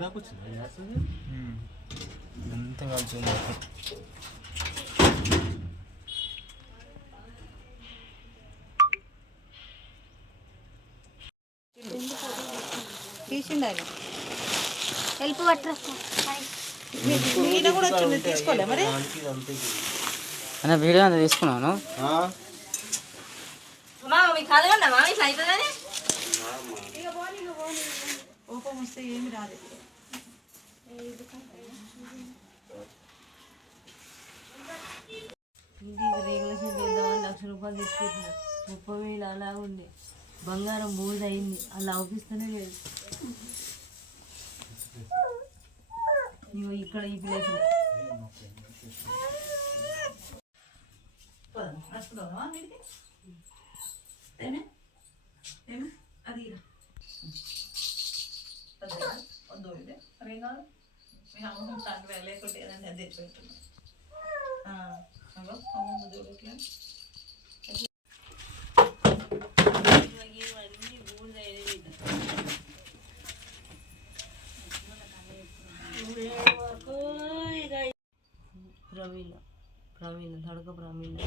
దాకా వచ్చింది? Gas తీసిండాలి help పట్టరా కూడా వచ్చింది తీసుకోలే మరి. అన్న వీడియో అంతా తీసుకున్నాను మీకు కలగండమా ఇట్లా అవుతుందని? కోపం వస్తే ఏమి రాదు ఇంటికి రెగ్యులేషన్ చేద్దామని లక్ష రూపాయలు తీసుకుంటున్నా ముప్పై వేలు అలా ఉంది బంగారం బూడిద అయింది అలా అవుపిస్తూనే లేదు. ఇగో ఇక్కడ ఈ ప్లేస్ వద్దు ఇది కాదు మీ అమ్మ తాను లేకుంటే ఏదైనా అది తెచ్చి పెట్టున్నా అగో అమ్మ చూడు ఇట్లా ప్రవీణ ప్రవీణ తడక ప్రవీణ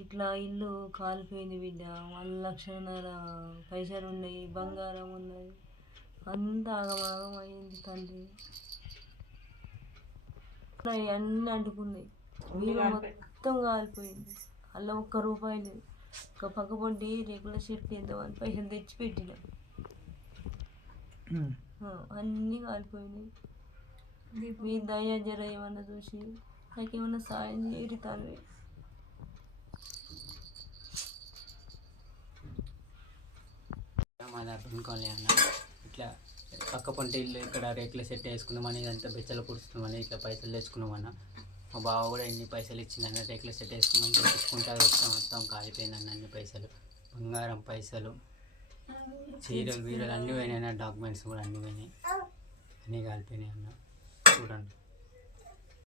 ఇట్లా ఇల్లు కాలిపోయింది బిడ్డ వన్ లక్షన్నర పైసలు ఉన్నాయి బంగారం ఉన్నది అంతా ఆగమాగం అయింది తండ్రి అన్నీ అంటుకున్నాయి వీలు మొత్తం కాలిపోయింది అలా ఒక్క రూపాయి లేదు. ఒక పక్క పొంటి రేకుల షెట్ వేద్దామని పైసలు తెచ్చి పెట్టిన అన్నీ కాలిపోయినాయి మీ దయ జర ఏమన్నా చూసి నాకేమన్నా సాయం చేయరు తండ్రి. మా అన్న. ఇట్లా పక్క పొంటి ఇల్లు ఇక్కడ రేకుల సెట్ వేసుకున్నామని ఇదంతా బెచ్చలు కుడుతున్నామని ఇట్లా పైసలు తెచ్చుకున్నామన్న మా బావ కూడా ఎన్ని పైసలు ఇచ్చిందన్న రేకుల సెట్ వేసుకున్నామని తెచ్చుకుంటా వచ్చా మొత్తం కాలిపోయిందన్న అన్ని పైసలు. బంగారం పైసలు చీరలు వీరలు అన్నీ పోయినాయి డాక్యుమెంట్స్ కూడా అన్నీ పోయినాయి. అన్నీ కాలిపోయినాయి అన్న. చూడండి.